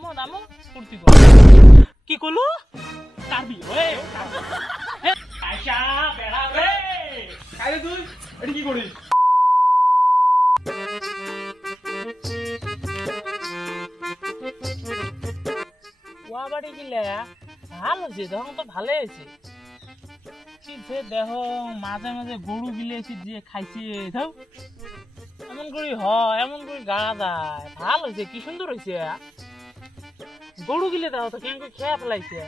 খামো দামো ফুর্তি কর কি কলু কাবি ওই আয়শা বেড়া রে কাইলে তুই এটা কি করিস ওয়া বাড়ি গিলে ভালো আছে তখন তো ভালো আছে কি যে দেহ মাঝে মাঝে গরু গিলেছি যে খাইছে দাও এমন করে এমন করে গা দেয় ভালো হয়েছে কি সুন্দর হয়েছে গরু গিলে দাও তো কেন খেয়ে ফেলাইছে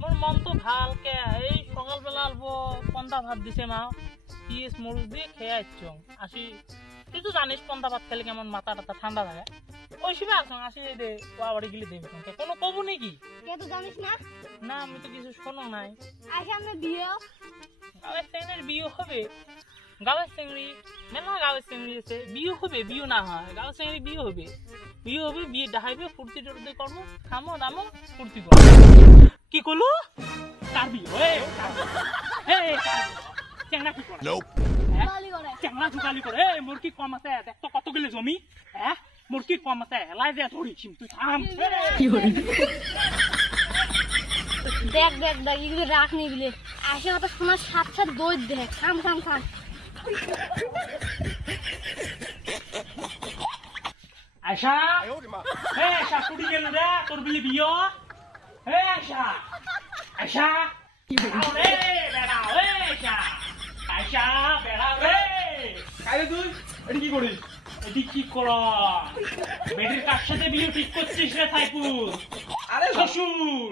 মোর মন তো ভাল কে এই সকালবেলা অল্প পন্তা ভাত দিছে মা পিস মরুচ দিয়ে খেয়ে আসছ আসি তুই তো জানিস পন্তা ভাত খেলে কেমন মাথা টাথা ঠান্ডা থাকে ওই সময় আসো আসি দে ওয়া বাড়ি গেলে দেবি কোনো কবু নাকি জানিস না না আমি তো কিছু শোনো নাই গাঁয়ের চেংড়ির বিয়ে হবে গাঁয়ের চেংড়ি মেলা গাঁয়ের চেংড়ি আছে বিয়ে হবে বিয়ে না হয় গাঁয়ের চেংড়ি বিয়ে হবে বিয়ে ডাহাইবে ফুর্তি টুর্তি করবো খামো দামো ফুর্তি করবো কি করলো তার বিয়ে চেংড়া কি করে চেংড়া ঝুকালি করে মোর কি কম আছে দেখ তো কত গেলে জমি হ্যাঁ মোর কি কম আছে হেলাই দেয়া ধরিছিম তুই থাম দেখ দেখ দেখ এগুলো রাখ নি এগুলো আসে অত সোনার সাত সাত দই দেখ খাম খাম খাম আয়শা আয়শা কুড়ি গেল রে তোর বলি বিয়ে আয়শা আয়শা রে বেড়া আয়শা আয়শা বেড়া রে কাইলে তুই এটা কি করিস এটি কি কর বেটির কার সাথে বিয়ে ঠিক করছিস রে সাইফুল আরে শ্বশুর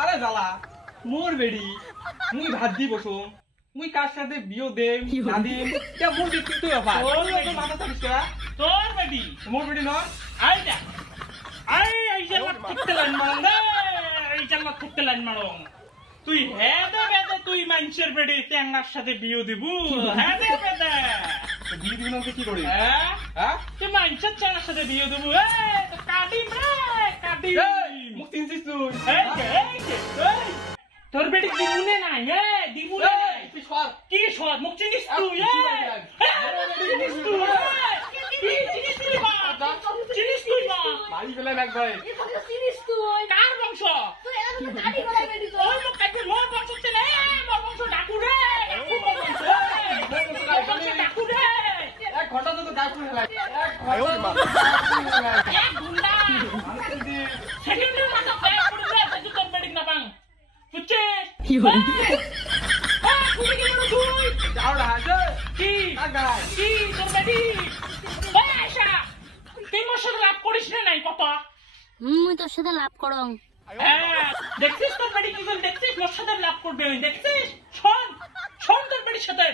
আরে জ্বালা মোর বেড়ি মুই ভাত দি বসো মুই কার সাথে বিয়ে দেম না দিম কে মোর দেখতে তুই বাবা তোর মাথা চালিস কে তোর বেটি মোর বেড়ি না আইটা এই জান্নাত থাকতে লাইন মারং রে এই জান্নাত থাকতে লাইন মারং তুই হেদে বেদে তুই মানুষের বেটি টেঙ্গার সাথে বিয়ে দিব হেদে বেদে বিয়ে দিবি না কি করিস হ্যাঁ তুই মানুষের টেঙ্গার সাথে বিয়ে দিব কাটিম রে কাটিম মুখ চিনছিস তুই তোর বেটি দিবুনে নাই দিবুনে নাই কি সর মুখ চিনিস তুই চিনিস তুই মা মারি ফেলে এক ভাই কার বংশ ওই মুখ কাটে মোর বংশ চেনে মোর বংশ ডাকু রে ডাকু রে এক ঘন্টা তো ডাকু ফেলাই এক ঘন্টা সেকেন্ডের মাথা ব্যাগ করে রে তুই তোর বেটি না পাং বুঝছে কি হল কুড়ি গেল তুই যাও না কি গায় কি তোর বেটি আয়শা তুই মোর সাথে লাভ করিস না নাই কত মুই তোর সাথে লাভ করং দেখছিস তোর বেটি কি করে দেখছিস মোর সাথে লাভ করবে দেখছিস শোন তোর বেটির সাথে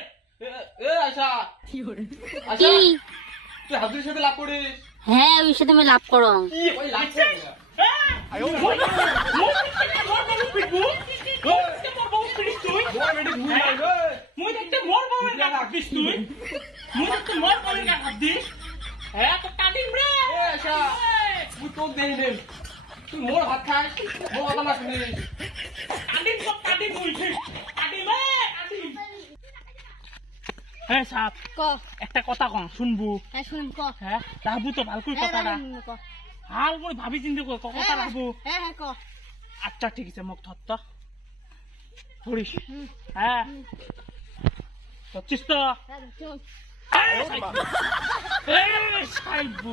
এ আশা কি তুই হাতুর সাথে লাভ করিস হ্যাঁ ওই সাথে আমি লাভ করং ওই লাভ মুই দেখতে মোর বউয়ের গা ভাবছিস তুই মুই দেখতে মোর বউয়ের গা ভাবছিস হ্যাঁ তো কাটিম রে আশা তুই তোর দেই নে তুই মোর ভাত খাস মোর কথা না শুনিস কাটিম সব কাটিম বলছিস কাটিম কাটিম হ্যাঁ সাপ ক একটা কথা কম শুনবু হ্যাঁ শুন ক হ্যাঁ রাখবু তো ভাল করে কথাটা ভাল করে ভাবি চিন্তা করে কথা রাখবু হ্যাঁ হ্যাঁ ক আচ্ছা ঠিক আছে মোক ধর তো ধরিস হ্যাঁ ধরছিস তো হ্যাঁ চল সাইবু